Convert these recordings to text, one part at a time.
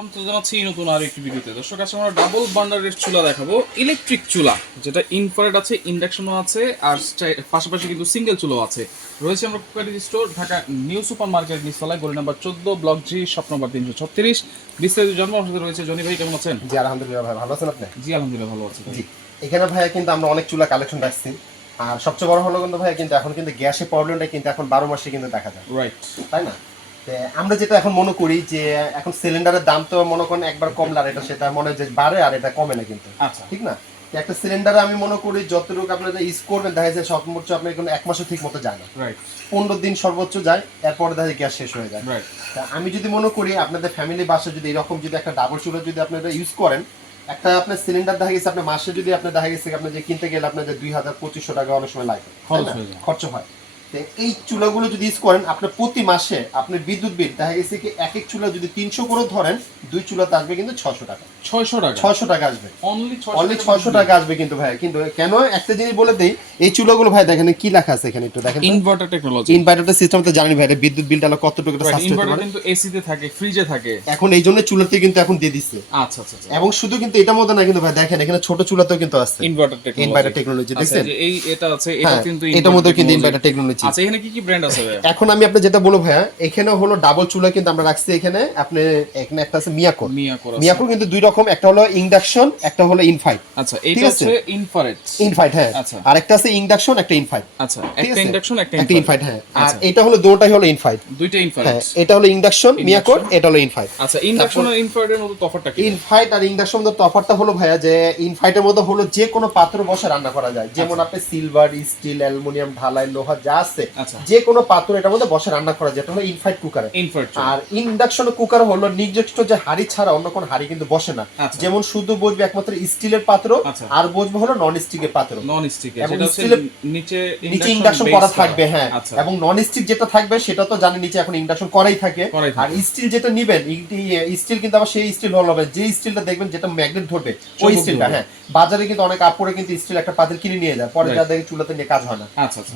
স্বাগত জানাচ্ছি নতুন আর একটি ভিডিওতে। দর্শক আজকে আমরা ডাবল বার্নারের চুলা দেখাবো, ইলেকট্রিক চুলা যেটা ইনফ্রারেড আছে, ইন্ডাকশনও আছে, আর পাশাপাশি কিন্তু সিঙ্গেল চুলাও আছে। রয়েছে আমরা cookery store, Dhaka new super market নিচতলায়, গলি নাম্বার 14, ব্লক জি, শপ নাম্বার 336। বিস্তারিত জন্ম সাথে রয়েছে জনি ভাই। কেমন আছেন? জি আলহামদুলিল্লাহ ভাই, ভালো আছেন আপনি? জি আলহামদুলিল্লাহ ভালো আছি। জি, এখানে ভাইয়া কিন্তু আমরা অনেক চুলা কালেকশন রাখছি। আর সবচেয়ে বড় হলো কিন্তু ভাইয়া কিন্তু এখন কিন্তু গ্যাসের প্রবলেমটা কিন্তু এখন 12 মাসে কিন্তু দেখা যায়, রাইট, তাই না? আমরা যেটা এখন মনে করি যে এখন সিলিন্ডারের দাম তো মনে করেন একবার কমলে আর এটা সেটা মনে হয় যে বাড়ে আর এটা কমে না কিন্তু। আচ্ছা, ঠিক না? একটা সিলিন্ডারে আমি মনে করি যতটুকু আপনারা ইউজ করবেন দেখা যায় সর্বোচ্চ আপনার কোনো এক মাসও ঠিক মতো যায় না, রাইট, 15 দিন সর্বোচ্চ যায়, এরপরে দেখা যায় গ্যাস শেষ হয়ে যায়। রাইট। তা আমি যদি মনে করি আপনাদের ফ্যামিলি বাসা যদি এরকম যদি একটা ডাবল চুলা যদি আপনারা ইউজ করেন, একটা আপনার সিলিন্ডার দেখা গেছে আপনার মাসে যদি আপনার দেখা গেছে আপনার যে কিনতে গেলে আপনার যে 2000-2500 টাকা অনেক সময় লাগে, খরচ হয়। তো এই চুলাগুলো যদি ইউজ করেন আপনার প্রতি মাসে আপনার বিদ্যুৎ বিল দেখা গেছে কি এক এক চুলা যদি 300 করে ধরেন, দুই চুলাতে আসবে কিন্তু 600 টাকা। 600 টাকা আসবে, অনলি 600 টাকা আসবে। কিন্তু ভাই কিন্তু কেন একটা জিনিস বলে দেই, এই চুলাগুলো ভাই দেখেন কি লেখা আছে এখানে, একটু দেখেন। ইনভার্টার টেকনোলজি, ইনভার্টার সিস্টেম তো জানি ভাই, এটা বিদ্যুৎ বিলটা কতটুকু সাশ্রয় ইনভার্টার করে। কিন্তু এসি তে থাকে, ফ্রিজে থাকে, এখন এই জন্য চুলাতে কিন্তু এখন দিয়ে দিচ্ছে। আচ্ছা আচ্ছা আচ্ছা। এবং শুধু কিন্তু এটার মধ্যে না কিন্তু ভাই দেখেন এখানে ছোট চুলাতেও কিন্তু আছে ইনভার্টার টেকনোলজি। দেখছেন যে এই এটা আছে, এটা কিন্তু এটার মধ্যে কিন্তু ইনভার্টার টেকনোলজি। আচ্ছা, এখানে কি কি ব্র্যান্ড আছে ভাই? এখন আমি আপনি যেটা বলবো ভাইয়া, এখানে হলো ডাবল চুলা কিন্তু আমরা রাখছি এখানে। আপনি এখানে একটা আছে মিয়াকো কিন্তু দুই রকম, একটা হলো ইন্ডাকশন, একটা হলো ইনফাইট। আচ্ছা, এটা হচ্ছে ইনফাইট হ্যাঁ। আচ্ছা, আর একটা আছে ইন্ডাকশন, একটা ইনফাইট। আচ্ছা, একটা ইন্ডাকশন একটা ইনফাইট হ্যাঁ। আর এটা হলো দুটোই হলো ইনফাইট, দুইটা ইনফাইট। হ্যাঁ, এটা হলো ইন্ডাকশন মিয়াকো, এটা হলো ইনফাইট। আচ্ছা, ইন্ডাকশন আর ইনফাইটের মধ্যে তফাৎটা কি? ইনফাইট আর ইন্ডাকশনের মধ্যে তফাৎটা হলো ভাইয়া যে ইনফাইটের মধ্যে হলো যে কোনো পাত্র বসে রান্না করা যায়, যেমন আপনি সিলভার, স্টিল, অ্যালুমিনিয়াম, ঢালাই, লোহা যা আছে যে কোনো পাত্র এটার মধ্যে বসে রান্না করা যায়, যেটা হলো ইনফাইট কুকারে। আর ইন্ডাকশন কুকার হলো নিজস্ব যে হাড়ি ছাড়া অন্য কোনো হাড়ি কিন্তু বসে না, যেমন শুধু বসবে একমাত্র স্টিলের পাত্র আর বসবে হলো নন স্টিকের পাত্র। নন স্টিক এবং স্টিলের নিচে ইন্ডাকশন করা থাকবে হ্যাঁ। এবং নন স্টিক যেটা থাকবে সেটা তো জানেন নিচে এখন ইন্ডাকশন করাই থাকে। আর স্টিল যেটা নিবেন স্টিল কিন্তু আবার সেই স্টিল হলো যে স্টিলটা দেখবেন যেটা ম্যাগনেট ধরবে ওই স্টিলটা। হ্যাঁ, বাজারে কিন্তু অনেক আপুরে কিন্তু স্টিল একটা পাতিল কিনে নিয়ে যায়, পরে যা দেখে চুলাতে নিয়ে কাজ হয় না।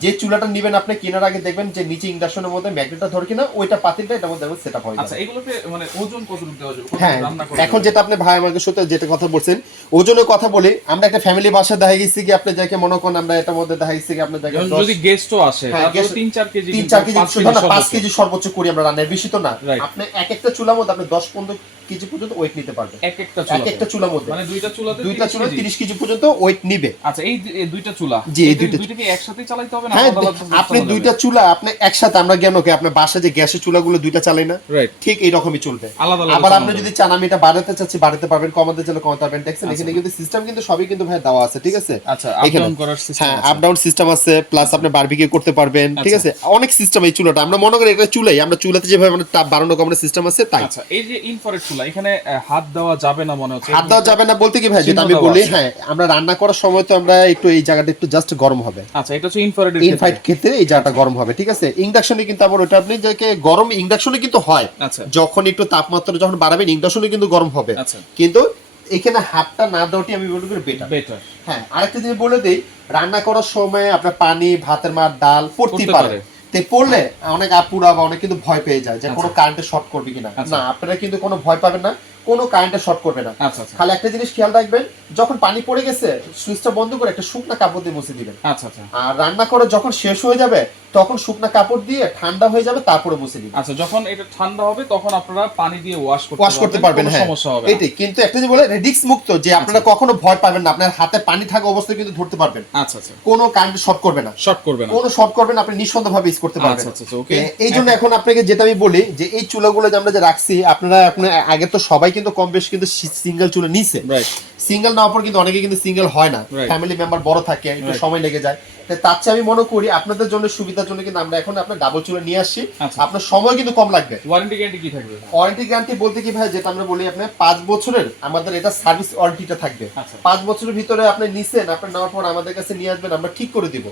যে চুলাটা নিবেন আপনি কেনার আগে দেখবেন যে নিচে ইন্ডাকশনের মধ্যে ম্যাগনেটটা ধরে কিনা, ওইটা পাতিলটা এটার মধ্যে সেটআপ হয়ে যায়। আচ্ছা, এগুলোতে মানে ওজন কতটুকু দেওয়া যাবে? হ্যাঁ, এখন যেটা আপনি ভাই আমাকে সাথে যেটা কথা বলছেন ওজনের কথা বলি, আমরা একটা ফ্যামিলি বাসা দেখা গেছি কি আপনি যাকে মনে করেন আমরা এটার মধ্যে দেখা গেছি কি আপনি যাকে যদি গেস্টও আসে তাহলে 3-4 কেজি 5 কেজি সর্বোচ্চ করি আমরা রান্নার, বেশি তো না। আপনি এক একটা চুলার মধ্যে আপনি 10-15 কেজি পর্যন্ত ওয়েট নিতে পারবেন এক একটা চুলার মধ্যে, মানে দুইটা চুলা 30 কেজি পর্যন্ত ওয়েট নিবে। আচ্ছা, এই দুইটা চুলা, জি এই দুইটা কি একসাথে চালাতে হবে না? হ্যাঁ, আপনি দুইটা চুলা আপনি একসাথে, আমরা কেন কি আপনার বাসায় যে গ্যাসের চুলাগুলো দুইটা চালাই না, ঠিক এই রকমই চলবে। আবার আপনি যদি চান আমি এটা বাড়াতে চাচ্ছি বাড়াতে পারবেন, কমাতে চাইলে কমাতে পারবেন। দেখছেন এখানে কিন্তু সিস্টেম কিন্তু সবই কিন্তু ভাই দেওয়া আছে, ঠিক আছে? আচ্ছা, আপ ডাউন করার সিস্টেম আছে, আপ ডাউন সিস্টেম আছে, প্লাস আপনি বারবিকিউ করতে পারবেন, ঠিক আছে? অনেক সিস্টেম এই চুলাটা, আমরা মনে করি এটা চুলাই, আমরা চুলাতে যেভাবে আমরা তাপ বাড়ানো কমানোর সিস্টেম আছে তাই। আচ্ছা, এই যে ইনফ্রারেড চুলা, এখানে হাত দেওয়া যাবে না মনে হচ্ছে? হাত দেওয়া যাবে না বলতে কি ভাই, যেটা আমি বলি হ্যাঁ, আমরা রান্না করার সময় তো আমরা একটু এই জায়গাটা একটু জাস্ট গরম হবে। আচ্ছা, এটা হচ্ছে ইনফ্রারেড ক্ষেত্রে এই জায়গাটা গরম হবে, ঠিক আছে? ইন্ডাকশনে কিন্তু আবার ওটা আপনি যাকে গরম ইন্ডাকশনে কিন্তু হয়, যখন একটু তাপমাত্রা যখন বাড়াবেন ইন্ডাকশনে কিন্তু গরম হবে, কিন্তু এখানে হাতটা না দেওয়াটি আমি বলি বেটার। হ্যাঁ, আরেকটা জিনিস বলে দেই, রান্না করার সময় আপনার পানি, ভাতের মার, ডাল পড়তে পারে, পড়লে অনেক আপুরা বা অনেক কিন্তু ভয় পেয়ে যায় যে কোনো কারেন্টে শর্ট করবে কিনা। না, আপনারা কিন্তু কোনো ভয় পাবেন না, কোনো কারেন্টে শর্ট করবে না। খালি একটা জিনিস খেয়াল রাখবেন, যখন পানি পড়ে গেছে সুইচটা বন্ধ করে একটা শুকনা কাপড় দিয়ে মুছে দিবেন। আর রান্না করে যখন শেষ হয়ে যাবে তখন শুকনা কাপড় দিয়ে ঠান্ডা হয়ে যাবে তারপরে মুছে দিবেন। আচ্ছা, যখন এটা ঠান্ডা হবে তখন আপনারা পানি দিয়ে ওয়াশ করতে পারবেন, হ্যাঁ, সমস্যা হবে না। এটাই কিন্তু একটা যে বলে রিস্ক মুক্ত, যে আপনারা কখনো ভয় পাবেন না, আপনার হাতে পানি থাকা অবস্থায় কিন্তু ধরতে পারবেন। আচ্ছা আচ্ছা, কোনো কারেন্ট শর্ট করবে না, কোনো শর্ট করবে না, আপনি নিঃসন্দেহভাবে ইউজ করতে পারবেন। আচ্ছা আচ্ছা, ওকে। এই জন্য এখন আপনাকে যেটা আমি বলি যে এই চুলাগুলো যে আমরা যে রাখছি, আপনারা আগে তো সবাই কিন্তু কম বেশি কিন্তু সিঙ্গেল চুলা নিছে, সিঙ্গেল নেওয়ার পর কিন্তু অনেকে কিন্তু সিঙ্গেল হয় না, ফ্যামিলি মেম্বার বড় থাকে, একটু সময় লেগে যায়। তার চেয়ে আমি মনে করি আপনাদের জন্য সুবিধার জন্য কিন্তু আমরা এখন আপনার ডাবল চুলা নিয়ে আসছি, আপনার সময় কিন্তু কম লাগবে। ওয়ারেন্টি গ্যারান্টি কি থাকবে? ওয়ারেন্টি গ্যারান্টি বলতে কি ভাই, যেটা আমরা বলি আপনার 5 বছরের আমাদের এটা সার্ভিস ওয়ারেন্টিটা থাকবে। 5 বছরের ভিতরে আপনি নিছেন, আপনি নেওয়ার পর আমাদের কাছে নিয়ে আসবেন, আমরা ঠিক করে দিব।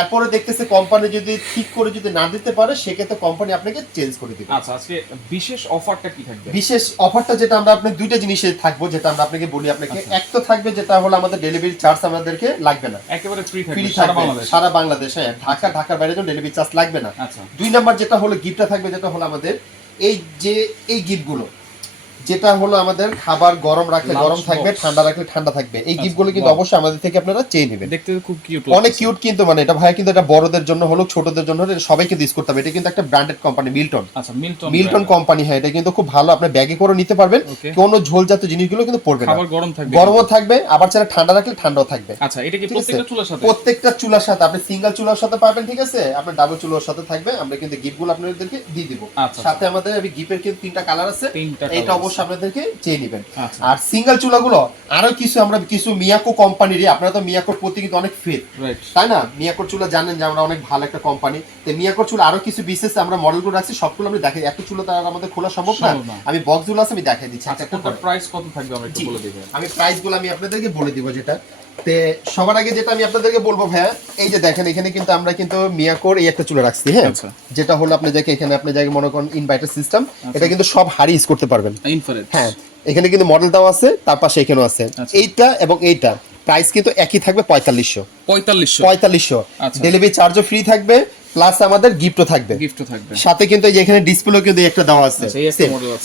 এরপরে দেখতেছে কোম্পানি যদি ঠিক করে যদি না দিতে পারে সেক্ষেত্রে কোম্পানি আপনাকে চেঞ্জ করে দিবে। আচ্ছা, আজকে বিশেষ অফারটা কি থাকবে? বিশেষ অফারটা যেটা আমরা আপনাকে দুইটা জিনিসে থাকবো, যেটা আমরা আপনাকে বলি আপনাকে। এক তো থাকবে যেটা হলো আমাদের ডেলিভারি চার্জ আমাদেরকে লাগবে না, একেবারে ফ্রি থাকবে সারা বাংলাদেশ। হ্যাঁ, ঢাকার বাইরে যখন ডেলিভারি চার্জ লাগবে না। 2 নাম্বার যেটা হলো গিফটটা থাকবে, যেটা হলো আমাদের এই যে এই গিফটগুলো যেটা হলো আমাদের খাবার গরম রাখলে গরম থাকবে, ঠান্ডা রাখলে ঠান্ডা থাকবে। এই গিফটগুলো কিন্তু অবশ্যই আমাদের থেকে আপনারা চেয়ে নেবেন। দেখতে খুব কিউট, অনেক কিউট কিন্তু, মানে এটা ভাই কিন্তু এটা বড়দের জন্য হলো, ছোটদের জন্য হলো, সবাইকে ইউজ করতে হবে। এটা কিন্তু একটা ব্র্যান্ডেড কোম্পানি, মিল্টন। আচ্ছা, মিল্টন কোম্পানি। হ্যাঁ, এটা কিন্তু খুব ভালো, আপনি ব্যাগে করে নিতে পারবেন, কোনো ঝোলজাত জিনিসগুলো কিন্তু পড়বে না, খাবার গরম থাকবে, গরমও থাকবে, আবার চাইলে ঠান্ডা রাখলে ঠান্ডাও থাকবে। আচ্ছা, এটা কি প্রত্যেকটা চুলার সাথে? প্রত্যেকটা চুলার সাথে, আপনি সিঙ্গেল চুলার সাথে পাবেন, ঠিক আছে, আপনার ডাবল চুলার সাথে থাকবে। আমরা কিন্তু গিফটগুলো আপনাদেরকে দিয়ে দিব। সাথে আমাদের গিফটের কিন্তু 3টা কালার আছে, এটা অবশ্যই আপনাদেরকে চেয়ে নেবেন। আর সিঙ্গেল চুলাগুলো আরো কিছু আমরা কিছু মিয়াকো কোম্পানির, আপনারা তো মিয়াকোর প্রতি কিন্তু অনেক ফেথ, তাই না? মিয়াকোর চুলা জানেন যে আমরা অনেক ভালো একটা কোম্পানি। তো মিয়াকোর চুলা আরো কিছু বিশেষ আমরা মডেলগুলো রাখছি, সবগুলো আমরা দেখাই। এত চুলা তো আর আমাদের খোলা সম্ভব না, আমি বক্সগুলো আছে আমি দেখাই দিচ্ছি। আচ্ছা, প্রাইস কত থাকবে আমরা একটু বলে দিবেন? আমি প্রাইসগুলো আমি আপনাদেরকে বলে দিব। যেটা তে সবার আগে যেটা আমি আপনাদেরকে বলবো ভাইয়া, এই যে দেখেন এখানে কিন্তু আমরা কিন্তু মিয়াকোর এই একটা চুলা রাখছি, হ্যাঁ, যেটা হলো আপনি যাকে এখানে আপনি যাকে মনে করেন ইনভার্টার সিস্টেম, এটা কিন্তু সব হাড়ি ইউজ করতে পারবেন, ইনফ্রারেড। হ্যাঁ, এখানে কিন্তু মডেল দেওয়া আছে, তার পাশে এখানেও আছে। এইটা এবং এইটা প্রাইস কিন্তু একই থাকবে, 4500। ডেলিভারি চার্জও ফ্রি থাকবে, প্লাস আমাদের গিফটও থাকবে। সাথে কিন্তু এই যে এখানে ডিসপ্লে কিন্তু একটা দেওয়া আছে।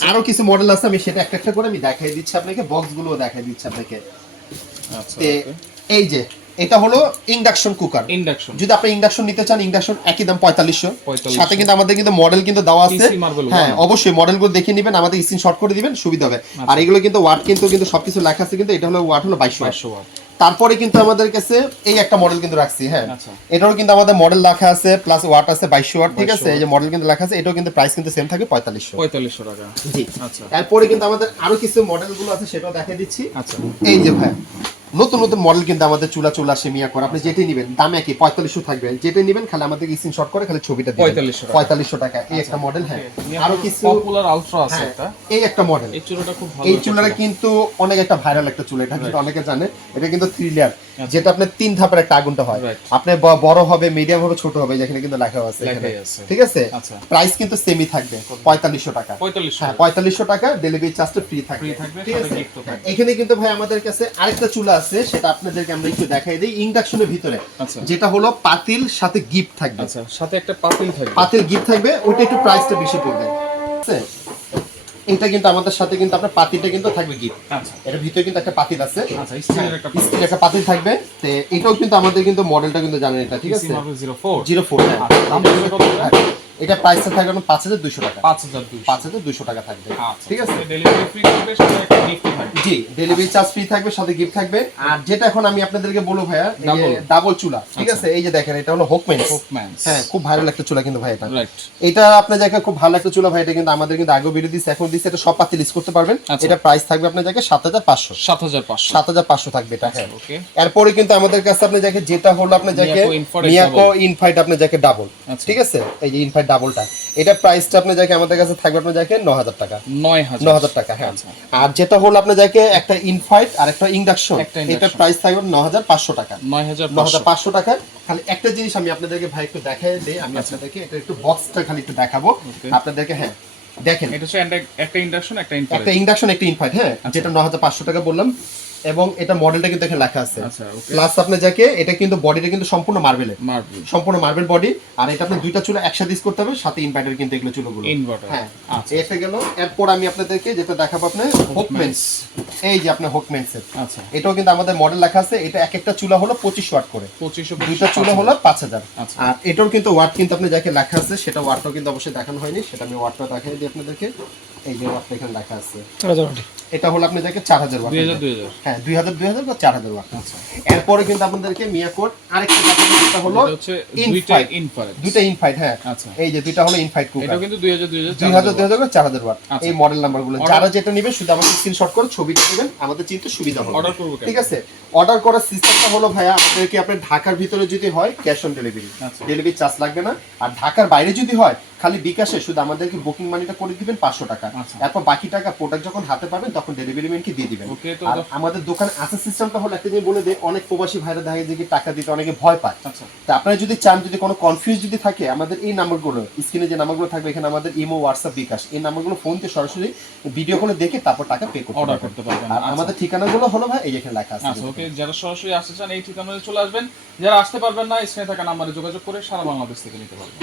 আরো কিছু মডেল আছে, আমি সেটা একটা একটা করে আমি দেখাই দিচ্ছি আপনাকে, বক্সগুলো দেখাই দিচ্ছি আপনাকে। এই যে এটা হলো ইন্ডাকশন কুকার। যদি আপনি ইন্ডাকশন নিতে চান, ইন্ডাকশন একই দাম 4500। সাথে কিন্তু আমাদের কিন্তু মডেল কিন্তু দেওয়া আছে। হ্যাঁ, অবশ্যই মডেলগুলো দেখে নেবেন, আমাদের স্ক্রিনশট করে দিবেন, সুবিধা হবে। আর এগুলো কিন্তু ওয়াট কিন্তু সবকিছু লেখা আছে, কিন্তু এটা হলো ওয়াট হলো 2200 ওয়াট। তারপরে কিন্তু আমাদের কাছে এই একটা মডেল কিন্তু রাখছি, হ্যাঁ, এটারও কিন্তু আমাদের মডেল লেখা আছে, প্লাস ওয়াট আছে 2200 ওয়াট, ঠিক আছে। এই যে মডেল কিন্তু লেখা আছে, এটাও কিন্তু প্রাইস কিন্তু সেম থাকবে, 4500 টাকা। জি, আচ্ছা। তারপরে কিন্তু আমাদের আরো কিছু মডেলগুলো আছে, সেটাও দেখাই দিচ্ছি। আচ্ছা, এই যে ভাই নতুন নতুন মডেল কিন্তু আমাদের চুলা আসে মিয়াকোর, আপনি যেটাই নেবেন দাম একই 4500 থাকবে। যেটাই নেবেন খালি আমাদের স্ক্রিনশট করে খালি ছবিটা দিবেন, 4500 টাকা। এই একটা মডেল। হ্যাঁ, আরো কিছু পপুলার আলট্রা আছে একটা, এই একটা মডেল। এই চুলাটা খুব ভালো, এই চুলাটা কিন্তু অনেক একটা ভাইরাল একটা চুলা, এটা কিন্তু অনেকে জানে। এটা কিন্তু 3 লেয়ার, যেটা আপনি 3 ধাপের একটা আগুনটা হয়, আপনি বড় হবে, মিডিয়াম হবে, ছোট হবে, যেখানে কিন্তু লেখা আছে এখানে, ঠিক আছে। প্রাইস কিন্তু সেমই থাকবে, 4500 টাকা। 4500 টাকা, ডেলিভারি চার্জটা ফ্রি থাকবে, ঠিক আছে। এখানে কিন্তু ভাই আমাদের কাছে আরেকটা চুলা আছে, সেটা আপনাদেরকে আমরা একটু দেখাই দেই। ইন্ডাকশনের ভিতরে যেটা হলো পাতিল সাথে গিফট থাকবে, আচ্ছা, সাথে একটা পাতিল থাকবে, পাতিল গিফট থাকবে, ওটা একটু প্রাইসটা বেশি পড়বে, ঠিক আছে। এটা কিন্তু আমাদের সাথে কিন্তু আপনার পাতিলটা কিন্তু থাকবে গিফট। আচ্ছা, এর ভিতরে কিন্তু একটা পাতিল আছে, আচ্ছা, স্টিলের একটা পাতিল থাকবে। তো এটাও কিন্তু আমাদের কিন্তু মডেলটা কিন্তু জানেন এটা, ঠিক আছে, 04। হ্যাঁ, এটা প্রাইসটা থাকবে 5200 টাকা, 5200 টাকা থাকবে, ঠিক আছে। ডেলিভারি ফ্রি থাকবে, সাথে একটা গিফট থাকবে। জি, ডেলিভারি চার্জ ফ্রি থাকবে, সাথে গিফট থাকবে। আর যেটা এখন আমি আপনাদেরকে বলবো ভাইয়া, এই যে ডাবল চুলা, ঠিক আছে। এই যে দেখেন এটা হলো হোকম্যানস। হ্যাঁ, খুব ভাইরাল একটা চুলা কিন্তু ভাই এটা। এটা আপনার জায়গায় খুব ভালো একটা চুলা ভাই, এটা কিন্তু আমাদের কিন্তু আগেও ভিডিও দিছি, এখন দিছি। এটা সব পাতিল ইউজ করতে পারবেন। এটা প্রাইস থাকবে আপনার জায়গায় 7500 থাকবে এটা। হ্যাঁ, এরপরে কিন্তু আমাদের কাছে আপনার জায়গায় যেটা হলো আপনার জায়গায় মিয়াকো ইনফাইট আপনার জায়গায় ডাবল, ঠিক আছে। এই যে ইনফাইট ডাবলটা, এটা প্রাইসটা আপনার জায়গায় আমাদের কাছে থাকবে আপনার জায়গায় 9000 টাকা, 9000 টাকা। হ্যাঁ, আর যেটা হলো আপনার জায়গায় একটা ইনফাইট আর একটা ইন্ডাকশন, এটা প্রাইস থাকবে 9500 টাকা, 9500 টাকা। খালি একটা জিনিস আমি আপনাদেরকে ভাই একটু দেখাই দেই, আমি আপনাদেরকে এটা একটু বক্সটা খালি একটু দেখাবো আপনাদেরকে। হ্যাঁ, দেখেন এটা হচ্ছে একটা ইন্ডাকশন, একটা ইনফাইট, হ্যাঁ, যেটা 9500 টাকা বললাম। এবং এটা মডেলটা কিন্তু এখানে লেখা আছে, প্লাস আপনি যাকে এটা কিন্তু বডিটা কিন্তু সম্পূর্ণ মার্বেল বডি। আর এটা আপনি দুইটা চুলা একসাথে ইউজ করতে হবে, সাথে ইনভার্টার কিন্তু এগুলো চুলাগুলো ইনভার্টার। হ্যাঁ, এটা গেল। এরপর আমি আপনাদেরকে যেটা দেখাবো আপনার হোকম্যানস, এই যে আপনার হোকম্যানস এর, আচ্ছা, এটাও কিন্তু আমাদের মডেল লেখা আছে। এটা এক একটা চুলা হলো 25 ওয়াট করে, 25 দুইটা চুলা হলো 5000। আর এটাও কিন্তু ওয়াট কিন্তু আপনি যাকে লেখা আছে, সেটা ওয়াটটাও কিন্তু অবশ্যই দেখানো হয়নি, সেটা আমি ওয়াটটা দেখাই দিই আপনাদেরকে। এই যে ওয়াটটা এখানে লেখা আছে, এটা হলো আপনার যাকে 4000 ওয়াট, 2000। হ্যাঁ, 2000 বা 4000 ওয়াট। আচ্ছা, এরপরে কিন্তু আপনাদেরকে মিয়াকোর আরেকটা যেটা হলো দুইটা ইনফাইট। হ্যাঁ, আচ্ছা, এই যে দুইটা হলো ইনফাইট কুকার, এটা কিন্তু 2000 বা 4000 ওয়াট। এই মডেল নাম্বারগুলো যারা যেটা নেবে শুধু আমাকে স্ক্রিনশট করে ছবি দিবেন, আমাদের চিন্তা সুবিধা হবে। অর্ডার করব, ঠিক আছে। অর্ডার করার সিস্টেমটা হলো ভাইয়া, আমাদেরকে আপনার ঢাকার ভিতরে যদি হয় cash on delivery, delivery charge লাগবে না। আর ঢাকার বাইরে যদি হয় খালি বিকাশে শুধু আমাদেরকে বুকিং মানিটা করে দিবেন 500 টাকা। এরপর বাকি টাকা প্রোডাক্ট যখন হাতে পাবেন তখন ডেলিভারি ম্যানকে দিয়ে দিবেন। আর আমাদের দোকানে আসা সিস্টেমটা হলো একটা জিনিস বলে দেয়, অনেক প্রবাসী ভাইরা দেখা যায় যে টাকা দিতে অনেকে ভয় পায়। তো আপনারা যদি চান, যদি কোনো কনফিউজ যদি থাকে, আমাদের এই নাম্বারগুলো স্ক্রিনে যে নাম্বারগুলো থাকবে, এখানে আমাদের ইমো, হোয়াটসঅ্যাপ, বিকাশ, এই নাম্বারগুলো ফোন দিয়ে সরাসরি ভিডিও কলে দেখে তারপর টাকা পে করতে অর্ডার করতে পারবেন। আর আমাদের ঠিকানাগুলো হলো ভাই এই এখানে লেখা আছে। আচ্ছা, ওকে, যারা সরাসরি আসতে চান এই ঠিকানায় চলে আসবেন, যারা আসতে পারবেন না স্ক্রিনে থাকা নাম্বারে যোগাযোগ করে সারা বাংলাদেশ থেকে নিতে পারবেন।